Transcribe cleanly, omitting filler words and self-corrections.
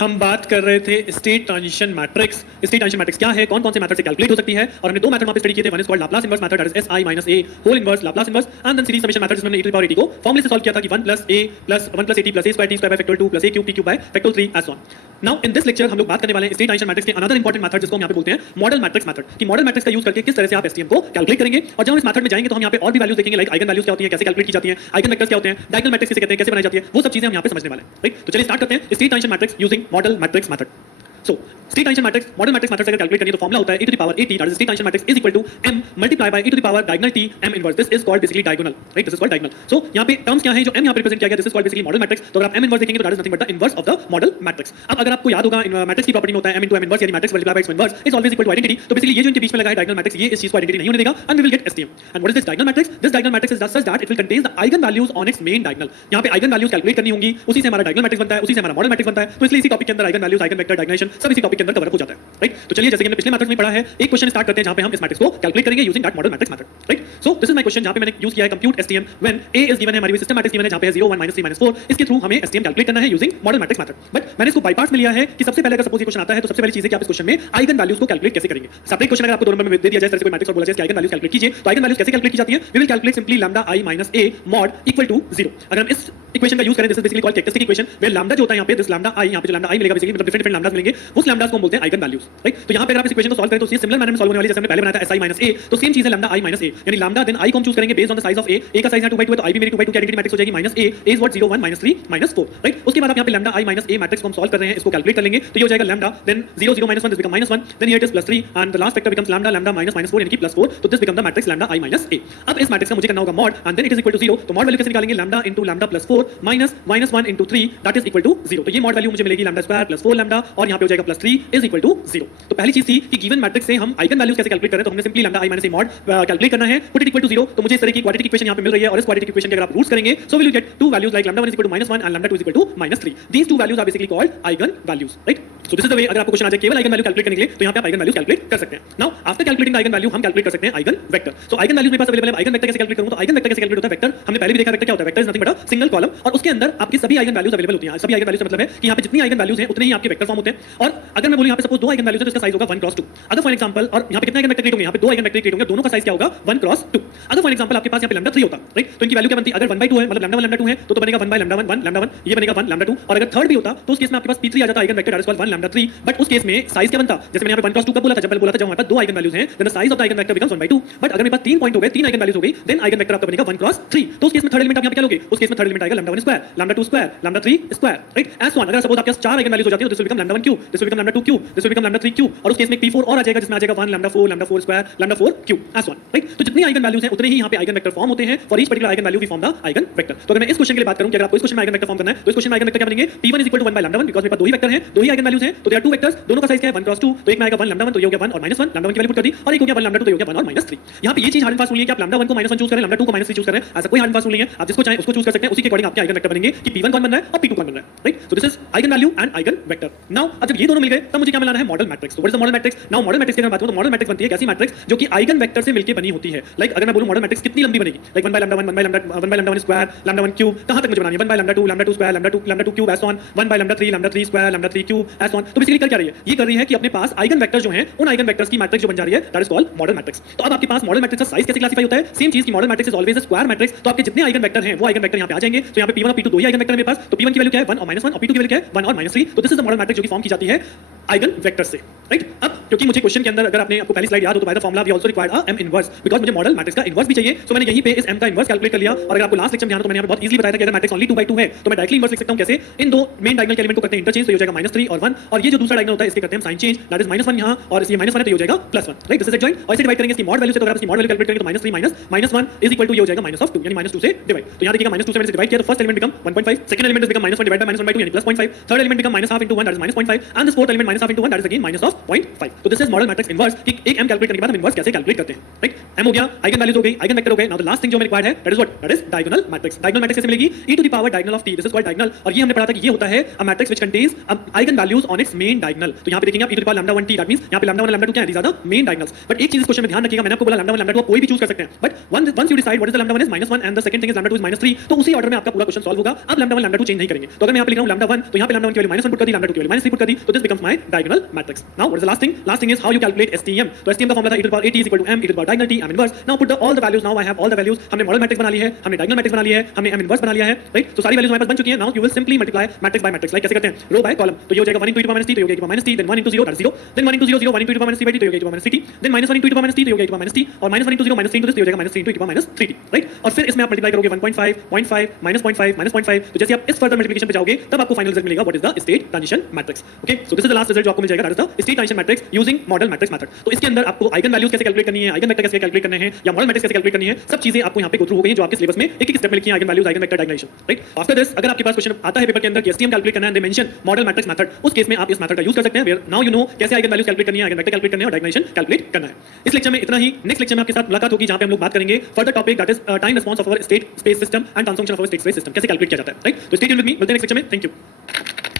हम बात कर रहे थे state transition matrix. State transition matrix क्या है, कौन कौन से मेथड से कैलकुलेट हो सकती है, और हमने दो मेथड वहां पे स्टडी किए थे। One is called Laplace inverse method, that is SI - A whole inverse Laplace inverse, and then series summation method जिसमें हमने e to the power at को फॉर्मूले से सॉल्व किया था कि 1 + a + 1 + at + a square t square by factorial 2 + a cube t cube by factorial 3 as on। Now in this lecture हम लोग बात करने वाले हैं स्टेट ट्रांजिशन मैट्रिक्स के अनदर इंपॉर्टेंट मेथड जिसको हम यहां पे बोलते हैं मॉडल मैट्रिक्स मेथड, कि मॉडल मैट्रिक्स का यूज करके किस तरह से आप एसटीएम को कैलकुलेट करेंगे। और जब हम इस मेथड में जाएंगे तो हम यहां पे और भी वैल्यूज देखेंगे, लाइक आइगन वैल्यूज क्या होती हैं, कैसे कैलकुलेट की जाती हैं, आइगन वेक्टर्स क्या होते हैं, डायगोनल मैट्रिक्स किसे कहते हैं, कैसे बनाई जाती है, वो सब चीजें हम यहां पे समझने वाले हैं। राइट, तो चलिए स्टार्ट करते हैं state transition matrix using model matrix method. So, state transition matrix, model matrix method से अगर कैलकुलेट करेंगे तो फॉर्मूला होता है e to the power at, that is state transition matrix is equal to m multiplied by e to the power diagonal t m inverse. This is called basically diagonal, right? This is called diagonal. So यहाँ पे terms क्या हैं जो m यहाँ पे represent किया गया, this is called basically model matrix। तो अगर आप m inverse देखेंगे तो that is nothing but the inverse of the model matrix। अब अगर आपको याद होगा मैट्रिक्स की प्रॉपर्टी में होता है m into m inverse, यानी matrix multiply by its inverse is always equal to identity। तो बेसिकली ये जो इनके बीच में लगा है डायगोनल मैट्रिक्स, ये इस चीज को आइडेंटिटी नहीं होने देगा, and we will get STM। And what is this diagonal matrix? This diagonal matrix is such that it will contain the eigen values on its main diagonal। यहाँ पे आइगन वैल्यूज कैलकुलेट करनी होंगी, उसी से हमारा डायगोनल मैट्रिक्स बनता है, उसी से हमारा मॉडल मैट्रिक्स बनता है। तो इसलिए इसी टॉपिक के अंदर आइगन वैल्यूज, आइगन वेक्टर, डायगोनलाइजेशन सब इसी टॉपिक के अंदर कवर अप हो जाता है। राइट, तो चलिए जैसे कि हमने पिछले मैथड्स में पढ़ा है, एक क्वेश्चन स्टार्ट करते हैं जहां पे हम इस मैट्रिक्स को कैलकुलेट करेंगे using that model matrix method. Right, so this is my question जहां पे मैंने यूज किया है compute STM when a is given है, हमारी सिस्टम मैट्रिक्स गिवन है जहां पे है 0 1 -3 -4। इसके थ्रू हमें एसटीएम कैलकुलेट करना है using model matrix method. But मैंने इसको बाय पार्ट्स में लिया है कि सबसे पहले अगर सपोज ये क्वेश्चन आता है तो सबसे पहली चीज है कि आप इस क्वेश्चन में आइगन वैल्यूज को कैलकुलेट कैसे करेंगे। सेपरेट क्वेश्चन अगर आपको दो नंबर में दे दिया जाए, जैसे कोई मैट्रिक्स और बोला जाए कि आइगन वैल्यूज कैलकुलेट कीजिए, तो आइगन वैल्यूज कैसे कैलकुलेट की जाती है, we will calculate simply lambda i - a mod equal to 0। अगर हम इस इक्वेशन का यूज करें, this is basically called characteristic equation, where lambda जो होता है यहाँ पे, दिस लैम्डा i, यहाँ पे जो लैम्डा i मिलेगा बेसिकली मतलब डिफरेंट लैम्डास मिलेंगे, उस लैम्डास को हम बोलते हैं आइगन वैल्यूज। राइट, तो यहाँ पे अगर आप इस इक्वेशन को सॉल्व करें तो ये सिमिलर मैनर में सॉल्व होने वाली है जैसे हमने पहले बनाया था SI - a। तो सेम चीज है लैम्डा i - a, यानी लैम्डा देन i को हम चूज करेंगे based on the size of a का साइज है 2/2 है, तो i भी मेरी 2/2 की आइडेंटिटी मैट्रिक्स हो जाएगी, -a is what 0 1 -3 -4। राइट, उसके बाद आप यहाँ पे लैम्डा i - a मैट्रिक्स को हम सॉल्व कर रहे हैं, इसको कैलकुलेट कर लेंगे तो ये हो जाएगा lambda then 0 0 -1, this become -1, then here it is +3 and the last vector becomes lambda lambda -4 यानी कि +4। तो this become the matrix lambda i - a। अब इस मैट्रिक्स का मुझे करना होगा mod and then it is equal to 0। तो मॉड वैल्यू कैसे निकालेंगे, lambda into lambda +4 -1 into 3 that is equal to 0। तो ये मॉड वैल्यू मुझे मिलेगी लैम्डा स्क्वायर +4 लैम्डा और यहाँ पे हो जाएगा +3 इज इक्वल टू 0। तो पहली चीज थी कि गिवन मैट्रिक्स से हम आइगन वैल्यूज कैसे कैलकुलेट करें, तो हमने simply lambda i - a mod calculate करना है, पुट इट इक्वल टू 0। तो मुझे इस तरह की क्वाड्रेटिक इक्वेशन यहाँ पे मिल रही है और इस क्वाड्रेटिक इक्वेशन के अगर आप रूट्स करेंगे so will you get two values like lambda 1 is equal to -1 and lambda 2 is equal to -3। These two values are basically called eigen values. Right, so this is the way अगर आपको question आ जाए केवल eigen value calculate करने के लिए, तो यहाँ पे आप आइगन वैल्यूज कैलकुलेट कर सकते हैं। Now after calculating eigen value हम कैलकुलेट कर सकते हैं आइगन वेक्टर। सो आइगन वैल्यूज मेरे पास अवेलेबल है, आइगन वेक्टर कैसे कैलकुलेट करूंगा, तो आइगन वेक्टर कैसे कैलकुलेट होता है, वेक्टर हमने पहले भी देखा, वेक्टर क्या होता है, vector is nothing but a single column और उसके अंदर आपकी सभी आइगन वैल्यूज अवेलेबल होती हैं। सभी आइगन वैल्यूज का मतलब है कि यहाँ पे जितनी आइगन वैल्यूज हैं उतने ही आपके वेक्टर फॉर्म होते हैं। और अगर मैं बोलूं यहाँ पे सपोज दो आइगन वैल्यूज है तो इसका साइज होगा 1 क्रॉस 2। अगर फॉर एग्जांपल, और यहाँ पे कितने आइगन वेक्टर क्रिएट होंगे, यहाँ पे दो आइगन वेक्टर क्रिएट होंगे, दोनों का साइज क्या होगा 1 क्रॉस 2। अगर फॉर एग्जांपल आपके पास यहाँ पे लैम्डा 3 होता, राइट, तो इनकी वैल्यू क्या बनती है, अगर 1/2 है मतलब लैम्डा 1 लैम्डा 2 है तो बनेगा 1 लैम्डा 1 1 लैम्डा 1, ये बनेगा 1 लैम्डा 2। और अगर थर्ड भी होता तो उस केस में आपके पास p3 आ जाता eigen vector that is called 1 lambda 3। But उस केस में साइज क्या बनता, जैसे मैंने यहाँ पे 1 क्रॉस 2 कब बोला था, जब मैंने बोला था जब हमारे पास दो आइगन वैल्यूज हैं then the size of the eigen vector becomes 1/2। But अगर मेरे पास 3 पॉइंट हो गए, 3 आइगन वैल्यूज हो गई, देन आइगन वेक्टर आपका बनेगा 1 क्रॉस 3। तो उस केस में थर्ड एलिमेंट आप यहाँ पे क्या लोगे, उस केस में थर्ड एलिमेंट आएगा lambda 1 square, lambda 2 square, lambda 3 square. Right, as one अगर सपोज आपके पास 4 आइगन वैल्यूज हो जाती है तो this will become lambda 1 cube, this will become lambda 2 cube, this will become lambda 3 cube, और उस केस में p4 और आ जाएगा जिसमें आ जाएगा 1 lambda 4 square, lambda 4 cube as one. Right, तो जितनी आइगन वैल्यूज हैं उतने ही यहाँ पे आइगन वेक्टर फॉर्म होते हैं, for each particular eigen value we form the eigen vector. तो अगर मैं इस क्वेश्चन के लिए बात करूं कि अगर आपको इस क्वेश्चन में आइगन वेक्टर फॉर्म करना है तो इस क्वेश्चन में आइगन वेक्टर क्या बनेंगे, p1 is equal to 1 by lambda 1 because मेरे पास दो ही वेक्टर हैं, दो ही आइगन वैल्यूज हैं, तो दे आर टू वेक्टर्स, दोनों का साइज क्या है 1 क्रॉस 2। तो एक में आएगा 1 लैम्डा 1 तो ये हो गया 1 और -1 लैम्डा 1 की वैल्यू पुट कर दी, और एक हो गया 1 लैम्डा 2 तो ये हो गया 1 और -3। यहाँ पे ये चीज हार्ड एंड फास्ट रूल है कि आप लैम्डा 1 को -1 चूज करें, लैम्डा 2 को -3 चूज करें, ऐसा कोई हार्ड एंड फास्ट रूल नहीं है, आप जिसको चाहें उसको चूज कर सकते हैं, उसी के अकॉर्डिंग आपके आइगन वेक्टर बनेंगे कि p1 कौन बन रहा है और p2 कौन बन रहा है। Right, so this is eigen value and eigen vector. Now अब जब ये दोनों मिल गए तब मुझे क्या मिलाना है, मॉडल मैट्रिक्स। तो what is the model matrix, now model matrix की अगर बात करूं तो मॉडल मैट्रिक्स बनती है एक ऐसी मैट्रिक्स जो कि आइगन वेक्टर से मिलकर बनी होती है। लाइक अगर मैं बोलूं मॉडल मैट्रिक्स कितनी लंबी बनेगी, like 1 by lambda 1 1 by lambda 1 square, lambda 1 cube, कहां तक मुझे बनानी है, 1 by lambda 2 square, lambda 2 cube as on, 1 by lambda 3 square, lambda 3 cube as on. तो बेसिकली कर क्या रही है, ये कर रही है कि अपने पास आइगन वेक्टर जो हैं उन आइगन वेक्टर्स की मैट्रिक्स जो बन जा रही है that is called model matrix. तो अब आपके पास मॉडल मैट्रिक्स का साइज कैसे क्लासिफाई होता है, सेम चीज की model matrix is always a square matrix. तो आपके जितने आइगन वेक्टर हैं वो आइगन वेक्टर यहां पे आ जाएंगे। तो यहां पे p1 और p2 दो ही आइगन वेक्टर है मेरे पास, तो p1 की वैल्यू क्या है 1 और -1 और p2 की वैल्यू क्या है 1 और -3। तो this is the model matrix जो कि फॉर्म की जाती है आइगन वेक्टर से। राइट, अब क्योंकि मुझे क्वेश्चन के अंदर अगर आपने आपको पहली स्लाइड याद हो तो by the formula we also required a m inverse because मुझे मॉडल मैट्रिक्स का इनवर्स भी चाहिए। सो मैंने यहीं पे इस m का इनवर्स कैलकुलेट कर लिया। और अगर आपको लास्ट लेक्चर में ध्यान हो तो मैंने यहां पे बहुत इजीली बताया था कि अगर मैट्रिक्स ओनली 2/2 है तो मैं डायरेक्टली इनवर्स लिख सकता हूं कैसे, इन दो मेन डायगोनल के एलिमेंट को करते हैं इंटरचेंज, तो ये हो जाएगा -3 और 1, और ये जो दूसरा डायगोनल होता है इसके करते हैं साइन चेंज दैट इज -1 यहां और ये -1 है तो ये हो जाएगा +1। राइट, दिस इज एडजॉइंट, और इसे डिवाइड करेंगे इसकी मॉड वैल्यू से, तो अगर आप इसकी मॉड वैल्यू कैलकुलेट करेंगे तो -3 -1 इज इक्वल टू ये हो जाएगा -2 यानी -2 से डिवाइड। तो यहां देखिएगा -2 से मैंने इसे डिवाइड किया तो first element become 1.5, second element become -1 divide by -1/2 यानी +0.5, third element become -1/2 into 1 that is -0.5 and this fourth element -1/2 into 1 that is again -0.5। 0.5। तो this is model matrix inverse कि एक m कैलकुलेट करने के बाद हम इनवर्स कैसे कैलकुलेट करते हैं, राइट? m हो गया, आइगन वैल्यूज हो गई, आइगन वेक्टर हो गए। नाउ द लास्ट थिंग जो हमें रिक्वायर्ड है that is what? That is diagonal matrix. Diagonal matrix कैसे मिलेगी? e to the power diagonal of t, this is called diagonal. और ये हमने पढ़ा था कि ये होता है a matrix which contains eigen values on its main diagonal. तो यहां पे देखेंगे आप e to the power lambda 1 t, that means यहां पे लैम्डा 1 लैम्डा 2 क्या है? These are the main diagonals. But एक चीज इस क्वेश्चन में ध्यान रखिएगा, मैंने आपको बोला लैम्डा 1 लैम्डा 2 कोई भी चूज कर सकते हैं, but once you decide what is the lambda 1 is -1 and the second thing is lambda 2 is -3, तो उसी ऑर्डर में आपका पूरा क्वेश्चन सॉल्व होगा। आप लैम्डा 1 लैम्डा 2 चेंज नहीं करेंगे। तो अगर मैं यहां पे लिख रहा हूं लैम्डा 1, तो यहां पे लैम्डा 1 की वैल्यू -1 पुट कर दी, लैम्डा 2 की वैल्यू -3 पुट कर दी, तो this becomes my diagonal matrix. Now what is the last thing? Last thing is how you calculate STM। तो STM का फार्मूला था e to the power at is equal to m e to the power diagonal t m inverse। Now put the all the values, now I have all the values. हमने model matrix बना ली है, हमने diagonal matrix बना ली है, हमने m inverse बना लिया है, राइट? तो सारी वैल्यूज हमारे पास बन चुकी है। Now you will simply multiply matrix bye matrix, like कैसे करते हैं? रो बाय कॉलम। तो ये हो जाएगा 1 into e to the power -t, तो ये हो गया e to the power -t, then 1 into 0 that is 0, then 1 into 0 0 1 into e to the power -t by t, तो ये हो गया e to the power -ct, then -1 into e to the power -t, तो ये हो गया e to the power -t, और -1 into 0 -3 into this, तो ये हो जाएगा -3 into e to the power -3t, right? और फिर इसमें आप मल्टीप्लाई करोगे 1.5 0.5 -0.5 -0.5, तो जैसे आप इस फर्दर मल्टीप्लिकेशन पे जाओगे तब आपको फाइनल रिजल्ट मिलेगा what is the state transition matrix. Okay, so this is the last result जो आपको मिल जाएगा, that is the state transition matrix using model matrix method. तो इसके अंदर आपको आइगन वैल्यूज कैसे कैलकुलेट करनी है, आइगन वेक्टर कैसे कैलकुलेट करने हैं, या मॉडल मैट्रिक्स कैसे कैलकुलेट करनी है, सब चीजें आपको यहां पे गो थ्रू हो गई हैं जो आपके सिलेबस में एक-एक स्टेप में लिखी हैं, eigen values, eigen vector, diagonalisation, right? After this अगर आपके पास क्वेश्चन आता है पेपर के अंदर कि STM कैलकुलेट करना है, they mention model matrix method, उस केस में आप इस मेथड का यूज कर सकते हैं, वेयर नाउ यू नो कैसे आइगन वैल्यूज कैलकुलेट करनी है, आइगन वेक्टर कैलकुलेट करने हैं और डायगोनलाइजेशन कैलकुलेट करना है। इस लेक्चर में इतना ही। नेक्स्ट लेक्चर में आपके साथ मुलाकात होगी जहां पे हम लोग बात करेंगे further topic that is time response of our state space system and transformation of our state space system, कैसे कैलकुलेट किया जाता है, राइट? तो स्टे ट्यून्ड विद मी, मिलते हैं नेक्स्ट लेक्चर में। Thank you.